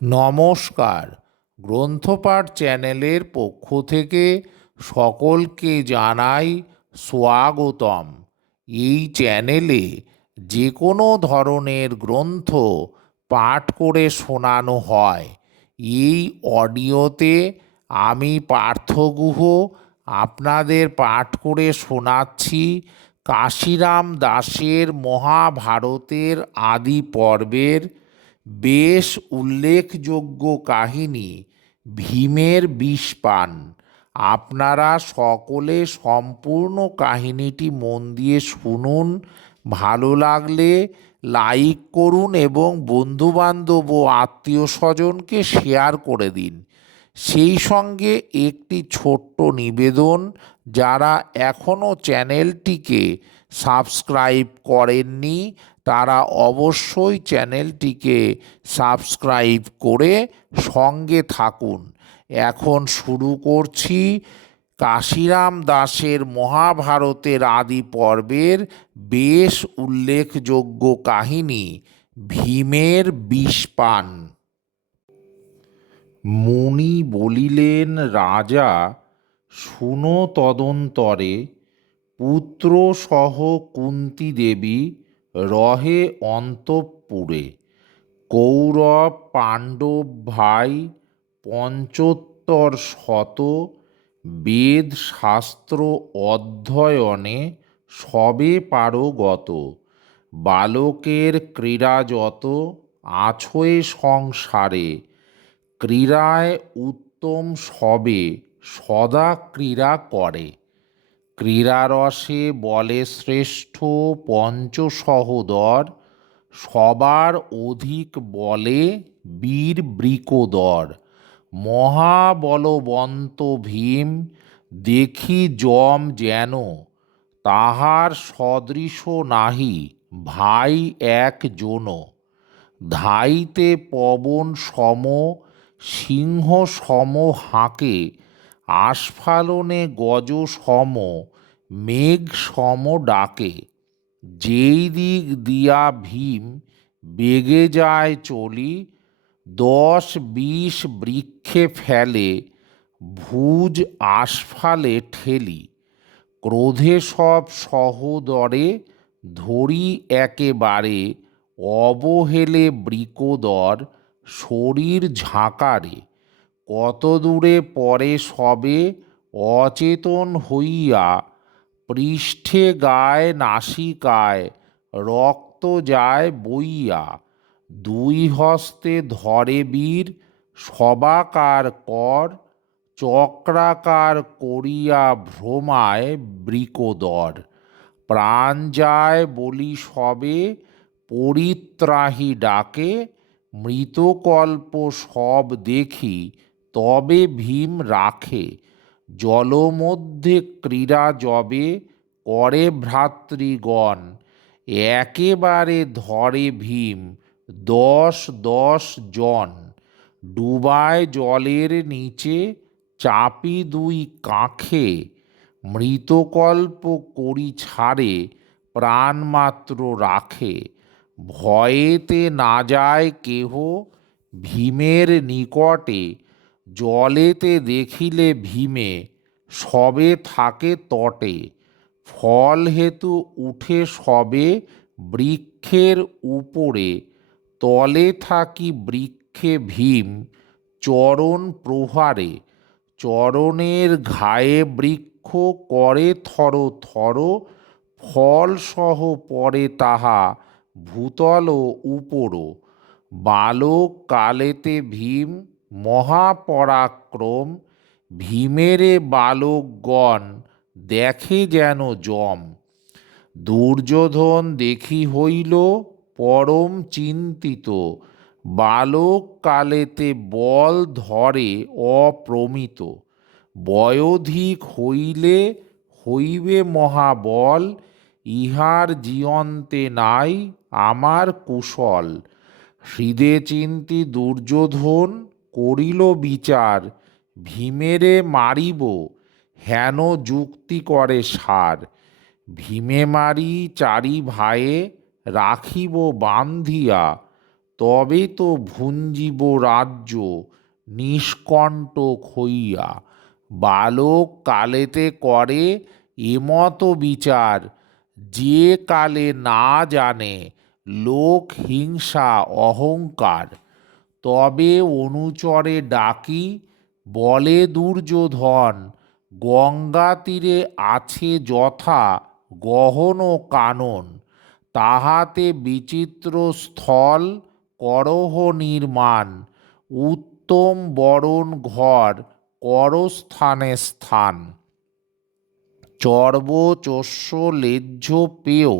নমস্কার। গ্রন্থপাঠ চ্যানেলের পক্ষ থেকে সকলকে জানাই স্বাগতম। এই চ্যানেলে যে কোনো ধরনের গ্রন্থ পাঠ করে শোনানো হয়। এই অডিওতে আমি পার্থ গুহ আপনাদের পাঠ করে শোনাচ্ছি কাশিরাম দাসের মহাভারতের আদি পর্বের বেশ উল্লেখযোগ্য কাহিনী ভীমের বিষপান। আপনারা সকলে সম্পূর্ণ কাহিনীটি মন দিয়ে শুনুন। ভালো লাগলে লাইক করুন এবং বন্ধুবান্ধব ও আত্মীয় স্বজনকে শেয়ার করে দিন। সেই সঙ্গে একটি ছোট্ট নিবেদন, যারা এখনও চ্যানেলটিকে সাবস্ক্রাইব করেননি তারা অবশ্যই চ্যানেলটিকে সাবস্ক্রাইব করে সঙ্গে থাকুন। এখন শুরু করছি কাশিরাম দাসের মহাভারতের আদি পর্বের বেশ উল্লেখযোগ্য কাহিনী ভীমের বিষপান। মুনি বলিলেন, রাজা শুনো তদন্তরে, পুত্র সহ কুন্তী দেবী রহে অন্তঃপুরে। কৌরব পাণ্ডব ভাই পঞ্চোত্তর শত, বেদ শাস্ত্র অধ্যয়নে সবে পারগত। বালকের ক্রীড়া যত আছয়ে সংসারে, ক্রীড়ায় উত্তম সবে সদা ক্রীড়া করে। ক্রীড়ারসে বলে শ্রেষ্ঠ পঞ্চসহোদর, সবার অধিক বলে বীর বৃকোদর। মহাবলবন্ত ভীম দেখি যম যেন, তাহার সদৃশ নাহি ভাই একজন। ধাইতে পবন সম সিংহ সম হাঁকে, আস্ফালনে গজ সম মেঘ সম ডাকে। যেই দিক দিয়া ভীম বেগে যায় চলি, 10-20 বৃক্ষে ফেলে ভুজ আস্ফালে ঠেলি। ক্রোধে সব সহোদরে ধরি একেবারে, অবহেলে বৃকোদর শরীর ঝাঁকারে। কত দূরে পরে সবে অচেতন হইয়া, পৃষ্ঠে গায়ে নাসিকায় রক্ত যায় বইয়া। দুই হস্তে ধরে বীর সবাকার কর, চক্রাকার করিয়া ভ্রমায় বৃকোদর। প্রাণ যায় বলি সবে পরিত্রাহি ডাকে, মৃতকল্প সব দেখি তবে ভীম রাখে। জলমধ্যে ক্রীড়া যবে করে ভ্রাতৃগণ, একেবারে ধরে ভীম 10-10 জন। ডুবায় জলের নিচে চাপি দুই কাঁখে, মৃতকল্প করি ছাড়ে প্রাণমাত্র রাখে। ভয়েতে না যায় কেহ ভীমের নিকটে, জলেতে দেখিলে ভীমে সবে থাকে তটে। ফল হেতু উঠে সবে বৃক্ষের উপরে, তলে থাকি বৃক্ষে ভীম চরণ প্রহারে। চরণের ঘায়ে বৃক্ষ করে থর থর, ফল সহ পড়ে তাহা ভূতল উপর। বালক কালেতে ভীম মহাপরাক্রম, ভীমেরে বালকগণ দেখে যেন যম। দুর্যোধন দেখি হইল পরম চিন্তিত, বালক কালেতে বল ধরে অপ্রমিত। বয়োধিক হইলে হইবে মহাবল, ইহার জীয়ন্তে নাই আমার কুশল। হৃদে চিন্তি দুর্যোধন করিল বিচার, ভীমেরে মারিব হেন যুক্তি করে সার। ভীমে মারি চারি ভাইয়ে রাখিব বান্ধিয়া, তবে তো ভুঞ্জিব রাজ্য নিষ্কণ্টক হইয়া। বালক কালেতে করে এমত বিচার, যে কালে না জানে লোক হিংসা অহংকার। তবে অনুচরে ডাকি বলে দুর্যোধন, গঙ্গা তীরে আছে যথা গহন কানন, তাহাতে বিচিত্র স্থল করহ নির্মাণ। উত্তম বরণ ঘর করস্থানে স্থান। চর্ব চস্য লেজ্জ পেয়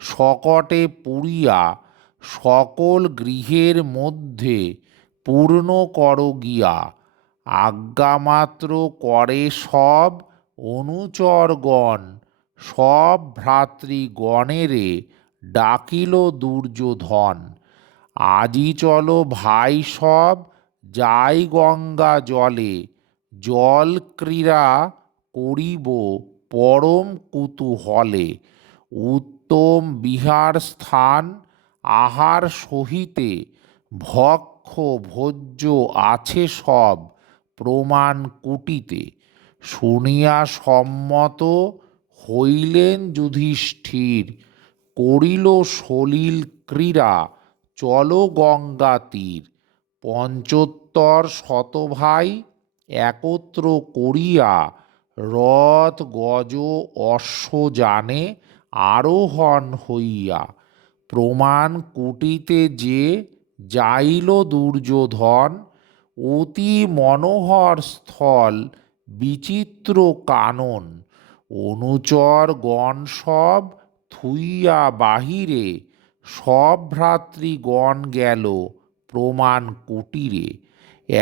শকটে পুরিয়া, সকল গৃহের মধ্যে পূর্ণ কর গিয়া। আজ্ঞামাত্র করে সব অনুচরগণ, সব ভ্রাতৃগণেরে ডাকিল দুর্যোধন। আজি চলো ভাই সব যাই গঙ্গা জলে, জল ক্রীড়া করিব পরম কুতূহলে। উত্তম বিহার স্থান আহার সহিতে, ভক্ষ ভোজ্য আছে সব প্রমাণ কুটিতে। শুনিয়া সম্মত হইলেন যুধিষ্ঠির, করিল সলিল ক্রীড়া চলো গঙ্গা তীর। পঞ্চোত্তর শতভাই একত্র করিয়া, রথ গজ অশ্ব যানে আরোহণ হইয়া। প্রমাণ কুটিতে যে যাইল দুর্যোধন, অতি মনোহর স্থল বিচিত্র কানন। অনুচর গণ সব থুইয়া বাহিরে, সব ভ্রাতৃগণ গেল প্রমাণ কুটিরে।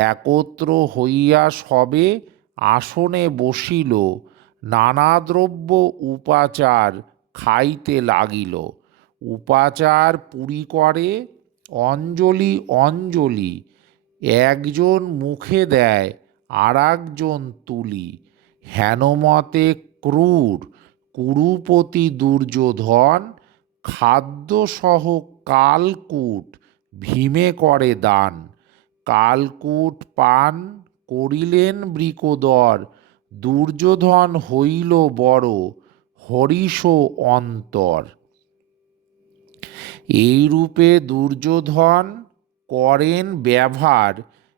একত্র হইয়া সবে আসনে বসিল, নানা দ্রব্য উপাচার খাইতে লাগিল। উপাচার পুরি করে অঞ্জলি অঞ্জলি, একজন মুখে দেয় আর একজন তুলি। হেনমতে ক্রূর কুরুপতি দুর্যোধন, খাদ্যসহ কালকূট ভীমে করে দান। কালকূট পান করিলেন বৃকোদর, দুর্যোধন হইল বড় হরিষ অন্তর। এইরূপে দুর্যোধন করেন ব্যবহার,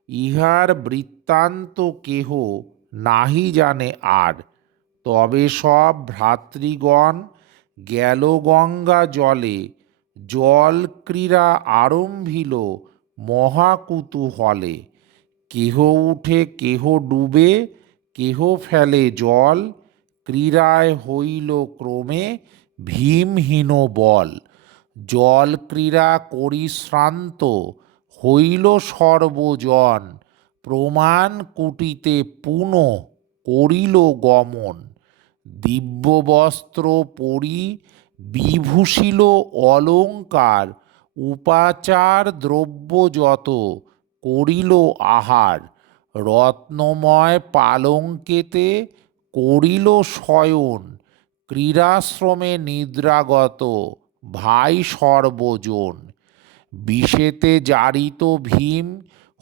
ইহার বৃত্তান্ত কেহ নাহি জানে আর। তবে সব ভ্রাতৃগণ গেল গঙ্গা জলে, জল ক্রীড়া আরম্ভিল মহাকুতূহলে। কেহ উঠে কেহ ডুবে, কেহ ফেলে জল, ক্রীড়ায় হইল ক্রমে ভীমহীন বল। জল ক্রীড়া করি শ্রান্ত হইল সর্বজন, প্রমাণ কুটিতে পুনঃ করিল গমন। দিব্যবস্ত্র পরি বিভূষিল অলঙ্কার, উপাচার দ্রব্য যত করিল আহার। রত্নময় পালঙ্কেতে করিল শয়ন, ক্রীড়াশ্রমে নিদ্রাগত ভাই সর্বজন। বিষেতে জারিত ভীম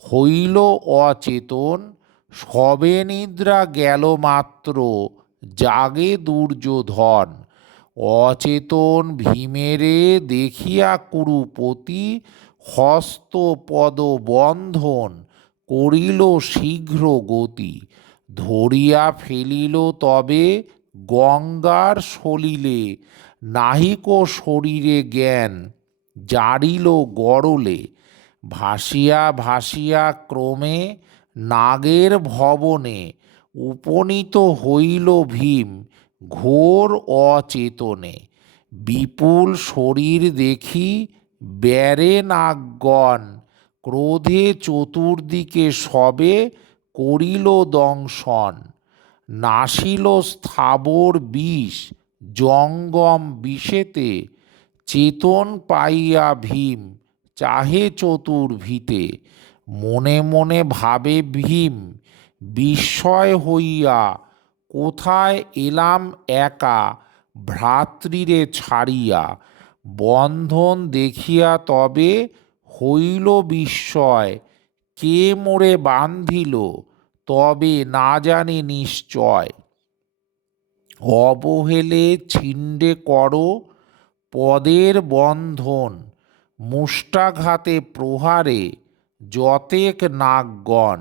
হইল অচেতন, সবে নিদ্রা গেল মাত্র জাগে দুর্যোধন। অচেতন ভীমেরে দেখিয়া কুরুপতি, হস্ত পদ বন্ধন করিল শীঘ্র গতি। ধরিয়া ফেলিল তবে গঙ্গার সলিলে, নাহিক শরীরে জ্ঞান জারিল গরলে। ভাসিয়া ভাসিয়া ক্রমে নাগের ভবনে, উপনীত হইল ভীম ঘোর অচেতনে। বিপুল শরীর দেখি বেড়ে নাগগণ, ক্রোধে চতুর্দিকে সবে করিল দংশন। নাসিল স্থাবর বিষ জঙ্গম বিষেতে, চেতন পাইয়া ভীম চাহে চতুর্ভীতে। মনে মনে ভাবে ভীম বিস্ময় হইয়া, কোথায় এলাম একা ভ্রাতৃরে ছাড়িয়া। বন্ধন দেখিয়া তবে হইল বিস্ময়, কে মোরে বান্ধিল, তবে না জানি নিশ্চয়। অবহেলে ছিন্ডে করো পদের বন্ধন, মুষ্টাঘাতে প্রহারে যতেক নাগগণ।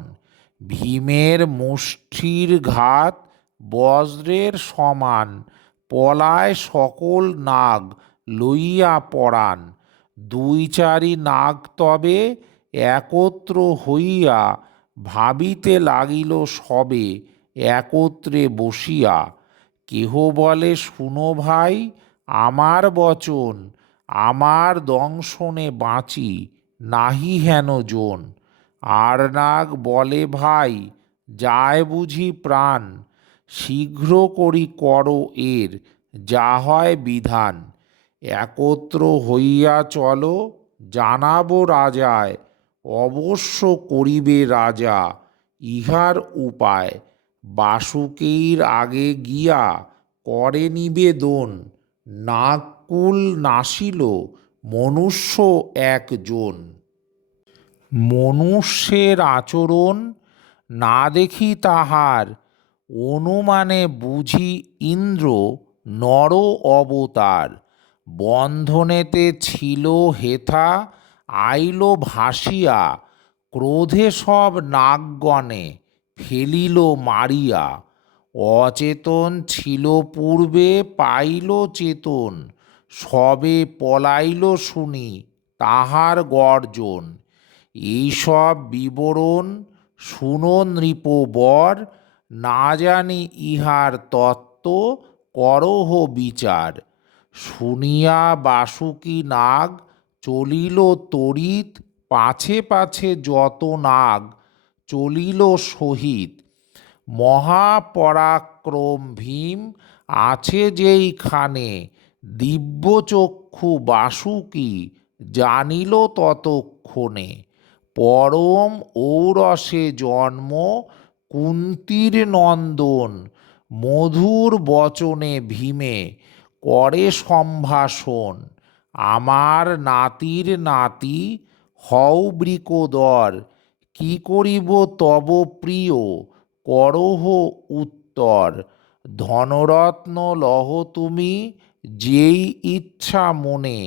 ভীমের মুষ্টির ঘাত বজ্রের সমান, পলায় সকল নাগ লইয়া পরাণ। দুই চারি নাগ তবে একত্র হইয়া, ভাবিতে লাগিল সবে একত্রে বসিয়া। কেহ বলে শুনো ভাই আমার বচন, আমার দংশনে বাঁচি নাহি হেন জন। আর নাগ বলে ভাই যায় বুঝি প্রাণ, শীঘ্র করি করো এর যা হয় বিধান। একত্র হইয়া চলো জানাবো রাজায়, অবশ্য করিবে রাজা ইহার উপায়। বাসুকীর আগে গিয়া করে নিবেদন, নাগকুল নাসিল মনুষ্য একজন। মনুষ্যের আচরণ না দেখি তাহার, অনুমানে বুঝি ইন্দ্র নর অবতার। বন্ধনেতে ছিল হেথা আইল ভাসিয়া, ক্রোধে সব নাগগণে ফেলিল মারিয়া। অচেতন ছিল পূর্বে পাইল চেতন, সবে পলাইল শুনি তাহার গর্জন। এইসব বিবরণ শুনো নৃপবর, না জানি ইহার তত্ত্ব করহ বিচার। শুনিয়া বাসুকী নাগ চলিল তড়িৎ, পাছে পাছে যত নাগ চলিল সহিত। মহাপরাক্রম ভীম আছে যেইখানে, দিব্যচক্ষু বাসুকী জানিল ততক্ষণে। পরম ঔরসে জন্ম কুন্তীর নন্দন, মধুর বচনে ভীমে করে সম্ভাষণ। আমার নাতির নাতি হও বৃকোদর, কি করিব তব প্রিয় করহ উত্তর। ধনরত্ন লহ তুমি যেই ইচ্ছা মনে,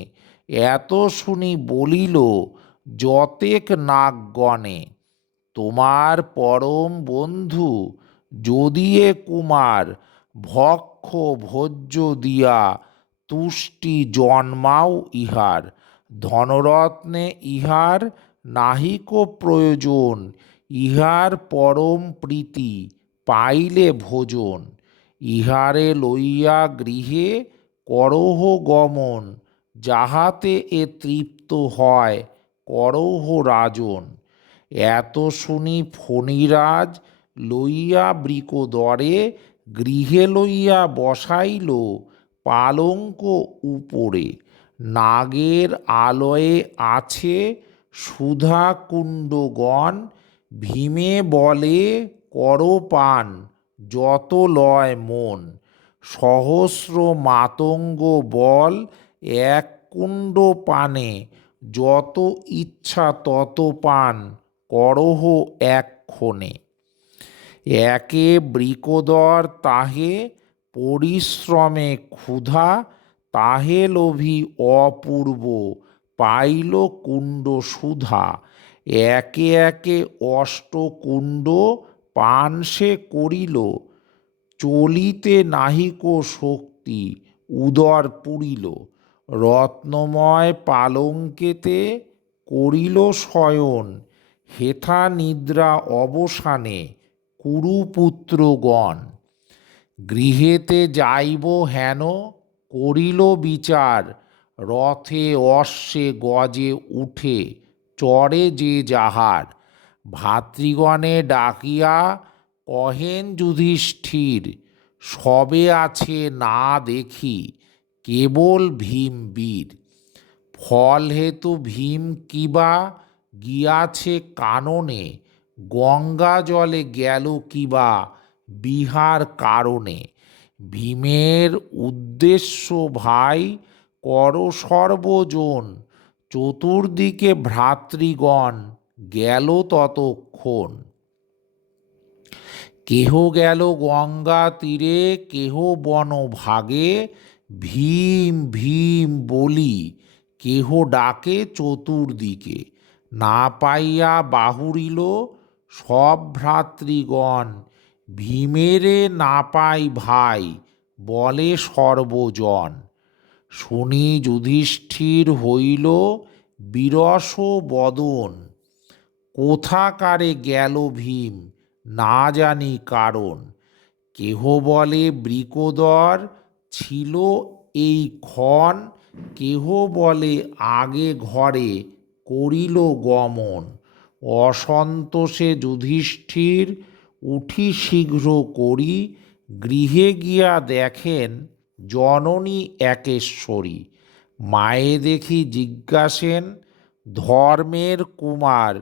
এত শুনি বলিল যতেক নাগগণে। তোমার পরম বন্ধু যদি এ কুমার, ভক্ষ ভোজ্য দিয়া তুষ্টি জন্মাও ইহার। ধনরত্নে ইহার নাহিক প্রয়োজন, ইহার পরম প্রীতি পাইলে ভোজন। ইহারে লইয়া গৃহে করহ গমন, যাহাতে এ তৃপ্ত হয় করহ রাজন। এত শুনি ফণিরাজ লইয়া বৃকোদরে, গৃহে লইয়া বসাইল পালঙ্ক উপরে। নাগের আলয়ে আছে সুধা কুণ্ডগণ, ভীমে বলে করো পান যত লয় মন। সহস্র মাতঙ্গ বল এক কুণ্ড পানে, যত ইচ্ছা তত পান করহ এক্ষণে। একে বৃকোদর তাহে পরিশ্রমে ক্ষুধা, তাহে লোভী অপূর্ব পাইল কুণ্ড সুধা। একে একে অষ্টকুণ্ড পান সে করিল, চলিতে নাহিক শক্তি উদর পুরিল। রত্নময় পালঙ্কেতে করিল শয়ন, হেথা নিদ্রা অবসানে কুরুপুত্রগণ। গৃহেতে যাইব হেন করিল বিচার, রথে অশ্বে গজে উঠে চড়ে যে যাহার। ভাতৃগণে ডাকিয়া কহেন যুধিষ্ঠির, সবে আছে না দেখি কেবল ভীম বীর। ফল হেতু ভীম কিবা গিয়াছে কাননে, গঙ্গা জলে গেল কিবা বিহার কারণে। ভীমের উদ্দেশ্য ভাই কর সর্বজন, চতুর্দিকে ভ্রাতৃগণ গেল ততক্ষণ। কেহ গেল গঙ্গা তীরে, কেহ বনভাগে, ভীম ভীম বলি কেহ ডাকে চতুর্দিকে। না পাইয়া বাহুরিল সব ভ্রাতৃগণ, ভীমেরে না পাই ভাই বলে সর্বজন। শুনি যুধিষ্ঠির হইল বিরস বদন, কোথাকারে গেল ভীম না জানি কারণ। কেহ বলে বৃকোদর ছিল এই ক্ষণ, কেহ বলে আগে ঘরে করিল গমন। অসন্তোষে যুধিষ্ঠির উঠি শীঘ্র করি, গৃহে গিয়া দেখেন জননী একেশ্বরী। মায়ে দেখি জিজ্ঞাসেন ধর্মের কুমার,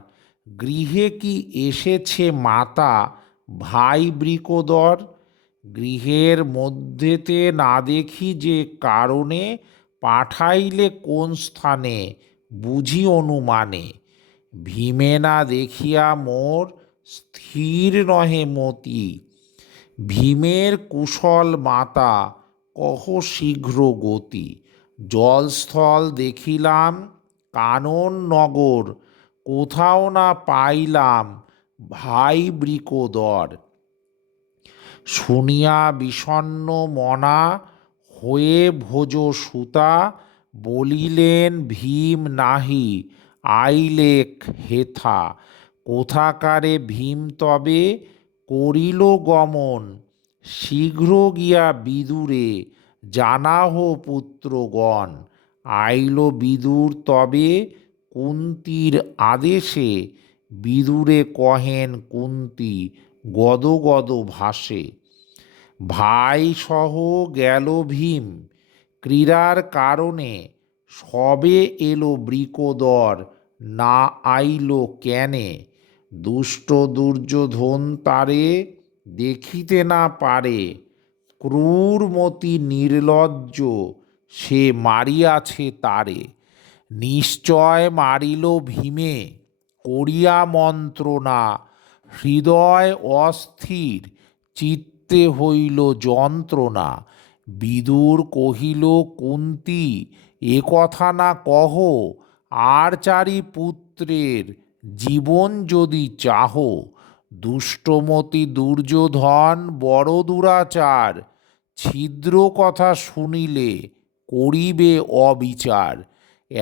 গৃহে কি এসেছে মাতা ভাই বৃকোদর। গৃহের মধ্যেতে না দেখি যে কারণে, পাঠাইলে কোন স্থানে বুঝি অনুমানে। ভীমে না দেখিয়া মোর স্থির নহে মতি, ভীমের কুশল মাতা কহ শীঘ্র গতি। জলস্থল দেখিলাম কানন নগর, কোথাও না পাইলাম ভাই বৃকোদর। শুনিয়া বিষণ্ণ মনা হয়ে ভোজ সুতা, বলিলেন ভীম নাহি আইলেক হেথা। কোথাকারে ভীম তবে করিল গমন, শীঘ্র গিয়া বিদুরে জানাহ পুত্রগণ। আইল বিদুর তবে কুন্তীর আদেশে, বিদুরে কহেন কুন্তী গদ গদ ভাষে। ভাই সহ গেল ভীম ক্রীড়ার কারণে, সবে এলো বৃকোদর না আইল কেনে। দুষ্ট দুর্যোধন তারে দেখিতে না পারে, ক্রূরমতি নির্লজ্জ সে মারিয়াছে তারে। নিশ্চয় মারিল ভীমে করিয়া মন্ত্রণা, হৃদয় অস্থির চিত্তে হইল যন্ত্রণা। বিদুর কহিল কুন্তী এ কথা না কহ, আর চারি পুত্রের জীবন যদি চাহ। দুষ্টমতি দুর্যোধন বড় দুরাচার, ছিদ্র কথা শুনিলে করিবে অবিচার।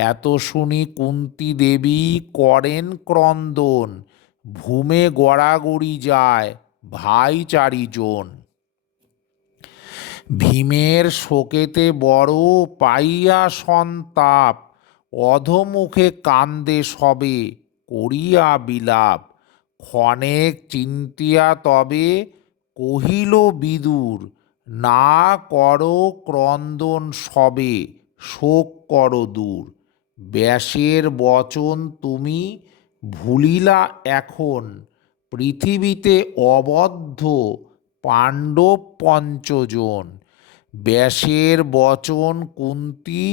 এত শুনি কুন্তী দেবী করেন ক্রন্দন, ভূমে গড়াগড়ি যায় ভাই চারিজন। ভীমের শোকেতে বড় পাইয়া সন্তাপ, অধোমুখে কান্দে সবে করিয়া বিলাপ। ক্ষণেক চিন্তিয়া তবে কহিল বিদুর, না কর ক্রন্দন সবে শোক কর দূর। ব্যাসের বচন তুমি ভুলিলা এখন, পৃথিবীতে অবদ্ধ পাণ্ডব পঞ্চজন। ব্যাসের বচন কুন্তী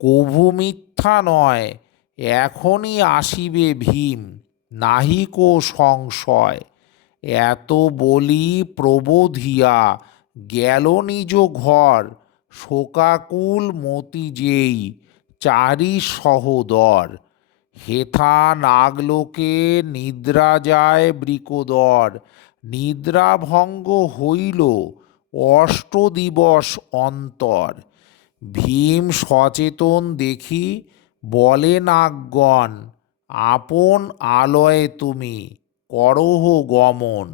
কভু মিথ্যা নয়, এখনই আসিবে ভীম নাহিক সংশয়। এত বলি প্রবোধিয়া গেল নিজ ঘর, শোকাকুল মতি যেই চারি সহোদর। হেথা নাগলোকে নিদ্রা যায় বৃকোদর, নিদ্রাভঙ্গ হইল অষ্টদিবস অন্তর। ভীম সচেতন দেখি বলে নাগগণ, আপন আলয়ে তুমি করহ গমন।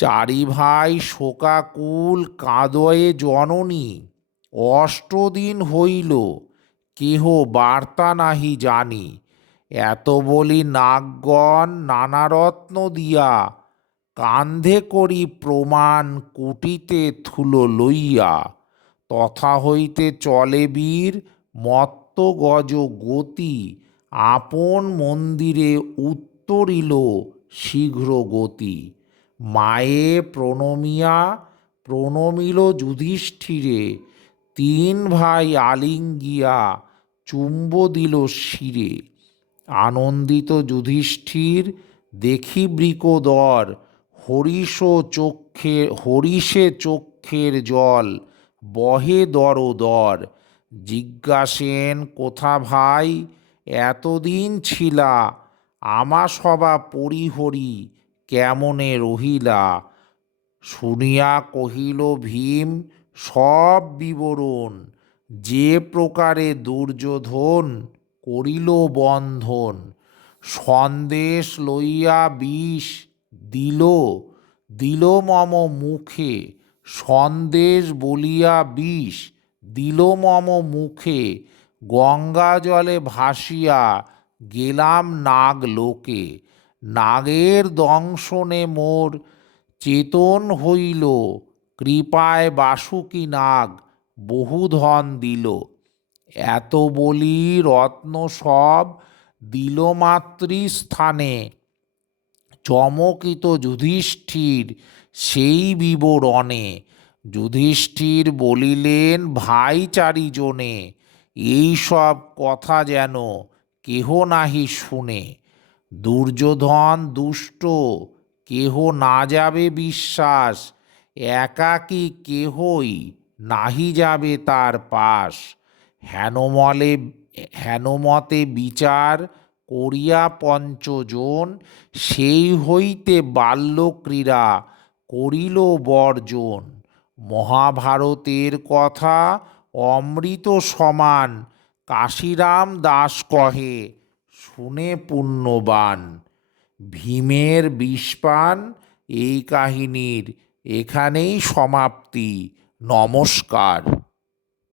চারি ভাই শোকাকুল কাঁদয়ে জননী, অষ্টদিন হইল কেহ বার্তা নাহি জানি। এত বলি নাগগণ নানারত্ন দিয়া, কান্ধে করি প্রমাণ কুটিতে থুলো লইয়া। তথা হইতে চলে বীর মত্ত গজ গতি, আপন মন্দিরে উত্তরিল শীঘ্র গতি। মায়ে প্রণমিয়া প্রণমিল যুধিষ্ঠিরে, তিন ভাই আলিঙ্গিয়া চুম্ব দিল শিরে। আনন্দিত যুধিষ্ঠির দেখি বৃকোদর, হরিষে চক্ষের জল বহে দরোদর। জিজ্ঞাসেন কোথা ভাই, এতদিন ছিলা, আমা সবা পরিহরি কেমনে রহিলা। শুনিয়া কহিল ভীম সব বিবরণ, যে প্রকারে দুর্যোধন করিল বন্ধন। সন্দেশ লইয়া বিষ দিল, দিল মম মুখে, সন্দেশ বলিয়া বিষ দিল মম মুখে। গঙ্গা জলে ভাসিয়া গেলাম নাগ লোকে। নাগের দংশনে মোর চেতন হইল, কৃপায় বাসুকী নাগ বহু ধন দিল। এত বলি রত্ন সব দিল মাতৃস্থানে, চমকিত যুধিষ্ঠির সেই বিবরণে। যুধিষ্ঠির বলিলেন ভাই চারিজনে, এই সব কথা যেন কেহ নাহি শুনে। দুর্যোধন দুষ্ট, কেহ না যাবে বিশ্বাস, একাকী কেহই নাহি যাবে তার পাশ। হেনমতে বিচার করিয়া পঞ্চজন, সেই হইতে বাল্যক্রীড়া করিল বর্জন। মহাভারতের কথা অমৃত সমান, কাশিরাম দাস কহে শুনে পুণ্যবান। ভীমের বিষপান এই কাহিনীর এখানেই সমাপ্তি। নমস্কার।